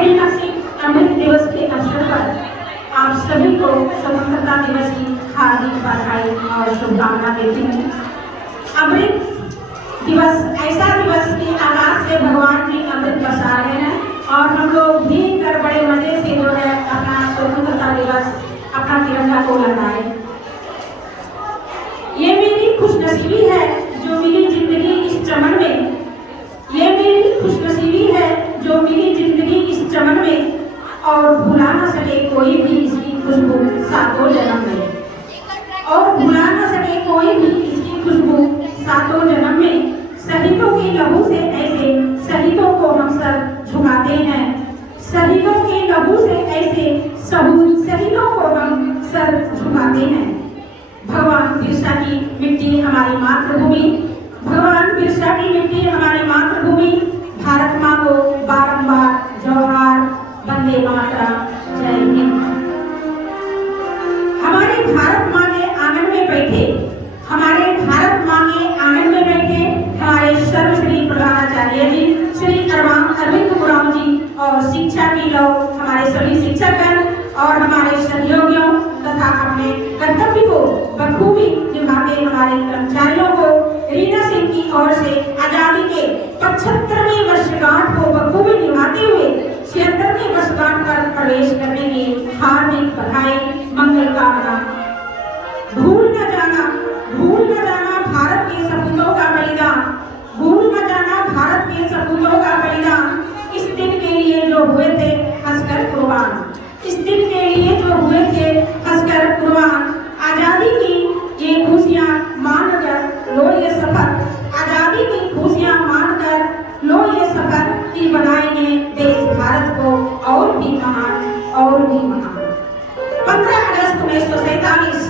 रीना सिंह अमृत दिवस के अवसर पर आप सभी को स्वतंत्रता दिवस की हार्दिक बधाई और शुभकामना देती हूँ। अमृत दिवस ऐसा दिवस की आकाश से भगवान जी अमृत बरसा रहे हैं और हम लोग भी कर बड़े मजे से जो है अपना स्वतंत्रता दिवस अपना तिरंगा को लहराए। ये मेरी खुशनसीबी है जो मिली जिंदगी इस चमन में, ये मेरी खुशनसीबी है जो मिली जिंदगी इस चमन में, और भुला न सके कोई भी इसकी खुशबू सातों जन्म में, और भुला न सके कोई भी इसकी खुशबू सातों जन्म में। शहीदों के लहू से ऐसे शहीदों को हम सर झुकाते हैं, शहीदों के लहू से ऐसे शहीदों को हम सर झुकाते हैं। भगवान बिरसा की मिट्टी हमारी मातृभूमि, भगवान बिरसा की मिट्टी हमारी मातृभूमि। भारत माँ को बारंबार जोहार, वंदे मातरम, जय हिंद। हमारे भारत माँ के आंगन में बैठे, हमारे भारत माँ के आंगन में बैठे हमारे सर्वश्री प्रधानाचार्य जी श्री अरविंद गुराम जी और शिक्षा की लौ हमारे सभी शिक्षकगण और हमारे सहयोगियों तथा अपने कर्तव्य को बखूबी निभाते हमारे कर्मचारियों को रीना सिंह की ओर से आजादी के 75वें वर्षगांठ को बखूबी निभाते हुए 76वें वर्षगांठ पर प्रवेश करने की हार्दिक बधाई, मंगल कामना। भूल न जाना भारत के सपूतों का बलिदान, भूल न जाना भारत के सपूतों का बलिदान। इस दिन के लिए जो हुए थे हंसकर कुर्बान, इस दिन के लिए जो हुए थे हंसकर कुर्बान। आजादी की ये खुशियां मानकर लो ये शपथ, आजादी की खुशियां मानकर लो ये शपथ कि बनाएंगे देश भारत को और भी महान, और भी महान। 15 अगस्त 1947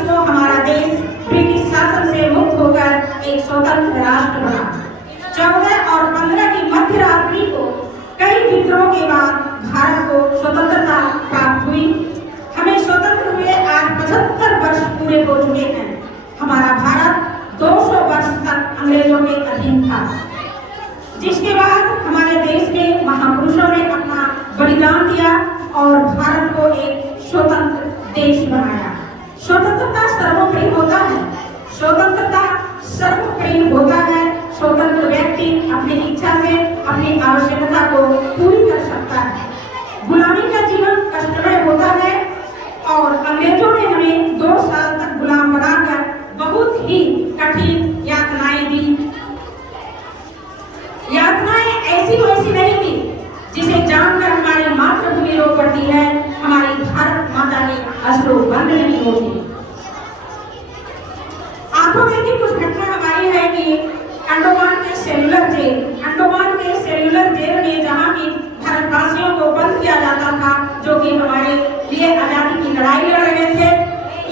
को हमारा देश ब्रिटिश शासन से मुक्त होकर एक स्वतंत्र राष्ट्र बना। 14 और 15 की मध्य रात्रि को कई विद्रोह के बाद भारत को स्वतंत्रता प्राप्त हुई। हमें स्वतंत्र हुए आज 75 वर्ष पूरे हो चुके हैं। हमारा भारत 200 वर्ष तक अंग्रेजों के अधीन था, जिसके बाद हमारे देश के महापुरुषों ने अपना बलिदान दिया और भारत को एक स्वतंत्र देश बनाया। स्वतंत्रता सर्वोपरि होता है, स्वतंत्रता सर्वोपरि होता है। स्वतंत्र व्यक्ति अपनी इच्छा से अपनी आवश्यकता को पूरी कर सकता है। गुलामी का जीवन कष्टमय होता है और अंग्रेजों ने हमें 2 साल तक गुलाम बनाकर बहुत ही कठिन यातनाएं दी। यातनाएं ऐसी वैसी नहीं थी जिसे जानकर हमारी मातृभूमि रो पड़ती है, हमारी भारत माता की अश्रु बंद नहीं होती। आंखों में भी कुछ घटना हमारी है कि अंडमान के सेलुलर जेल में जहाँ की भारतवासियों को बंद किया जाता था, जो कि हमारे लिए आजादी की लड़ाई लड़ रहे थे,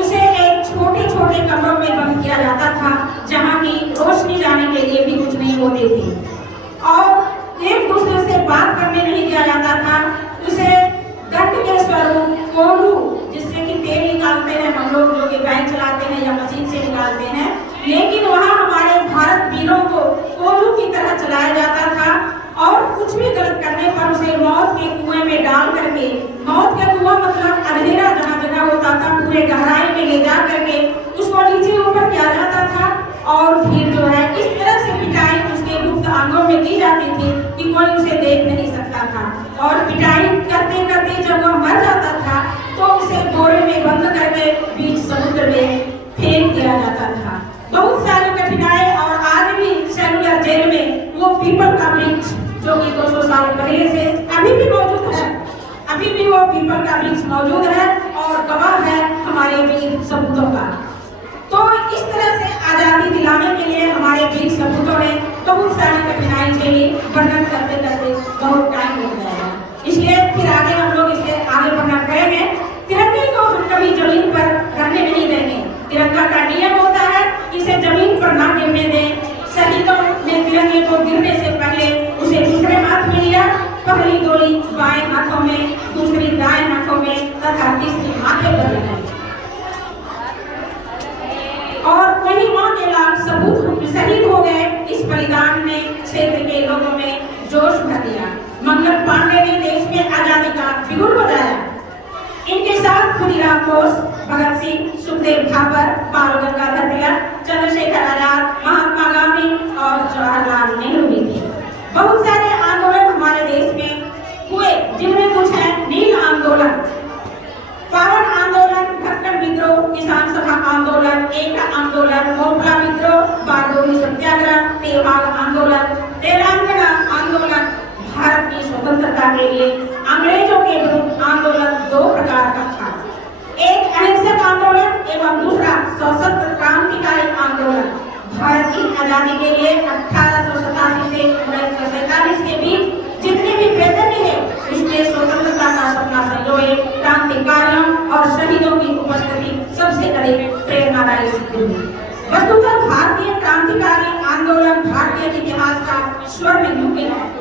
उसे एक छोटे छोटे कमरों में बंद किया जाता था, जहाँ की रोशनी जाने के लिए भी कुछ नहीं होती थी और एक दूसरे से बात करने नहीं दिया जाता था। उसे दंड के स्वरूप कोलू, जिससे कि तेल निकालते हैं हम लोग जो कि बैंक चलाते हैं या मशीन से निकालते हैं, लेकिन वहाँ हमारे भारत वीरों को कोलू की तरह चलाया जाता था और कुछ भी गलत करने पर उसे मौत के कुएं में डाल करके, मौत का कुआं मतलब अंधेरा जहाँ जगह होता था, पूरे गहराई में ले जा करके उसको नीचे ऊपर किया जाता था और फिर जो है इस तरह से पिटाई उसके गुप्त अंगों में की जाती थी कि कोई उसे देख नहीं सकता था। और पिटाई करते करते जब वह मर जाता था तो उसे बोरे में बंद करके बीच समुद्र में फेंक दिया जाता था। बहुत सारी कठिनाई और आज भी सेलुलर जेल में वो पीपल का वृक्ष जो कि 200 साल पहले से अभी भी मौजूद है, अभी भी वो पीपल का वृक्ष मौजूद है और गवाह है हमारे वीर सपूतों का। तो इस तरह से आजादी दिलाने के लिए हमारे वीर सपूतों ने बहुत सारी कठिनाई झेली। वर्णन करते करते बहुत टाइम हो गया, इसलिए फिर आगे हम लोग इसे आगे बढ़ना करेंगे। तिरंगे को हम कभी जमीन पर रहने नहीं देंगे। तिरंगा का नियम होता है इसे जमीन पर ना गिरने दें। शहीदों ने तिरंगे को गिरने से पहले उसे दूसरे हाथ में लिया, पहली गोली बाएं हाथों में, दूसरी दाएं हाथों में तथा तीसरी माथे पर लगाई और वही मां के लाल सपूत शहीद हो गए। इस बलिदान ने क्षेत्र के लोगों में जोश भर दिया। खुदीराम बोस, भगत सिंह, सुखदेव थापर, बाल गंगाधर तिलक, चंद्रशेखर आजाद, महात्मा गांधी और जवाहरलाल नेहरू भी थे। बहुत सारे आंदोलन हमारे देश में हुए, जिनमें कुछ है नील आंदोलन, पावन आंदोलन, ढक्कन विद्रोह, किसान सभा आंदोलन, एकता आंदोलन, मोपला विद्रोह, बारडोली सत्याग्रह, तेभाग आंदोलन, तेलंगाना आंदोलन। भारत की स्वतंत्रता के लिए अंग्रेजों के विरुद्ध आंदोलन दो प्रकार का था, एक अहिंसक आंदोलन एवं दूसरा सशस्त्र क्रांतिकारी आंदोलन। भारत की आजादी के लिए 1887 से 1947 के बीच जितने भी प्रयत्न है, इसमें स्वतंत्रता का सपना संजोए क्रांतिकारियों और शहीदों की उपस्थिति सबसे अधिक प्रेरणादायी सिद्ध हुई। वस्तुतः भारतीय क्रांतिकारी आंदोलन भारतीय इतिहास का स्वर्ण युग है।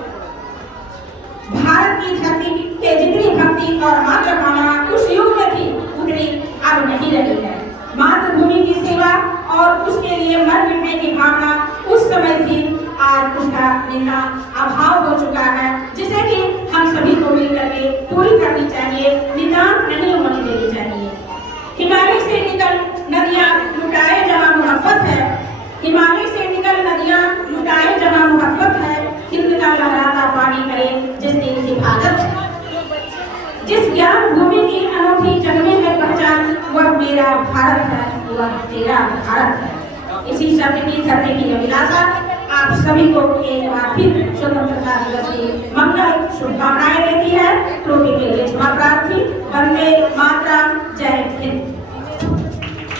भारत की धरती पे जितनी भक्ति और मातृभावना उस युग में थी, उतनी अब नहीं रही है। मातृभूमि की सेवा और उसके लिए मर मिटने की भावना उस समय थी, आज उसका नितांत अभाव हो चुका है, जिसे कि हम सभी को मिलकर के पूरी करनी चाहिए, नितांत नहीं होने देनी चाहिए। हिमालय से निकल नदियां लुटाए जहां मोहब्बत है, हिमालय से निकल नदियां लुटाए जहां मोहब्बत है, हिंद का लहराता पानी करे जिस दिन हिफाजत है। जिस ज्ञान भूमि की अनूठी जग में है पहचान, वह मेरा भारत है, वह तेरा भारत है। इसी शब्द की धरती की अभिलाषा आप सभी को एक बार फिर स्वतंत्रता दिवस की मंगल शुभकामनाएं देती है। त्रुटि के लिए क्षमा प्रार्थी। वंदे मातरम। जय हिंद।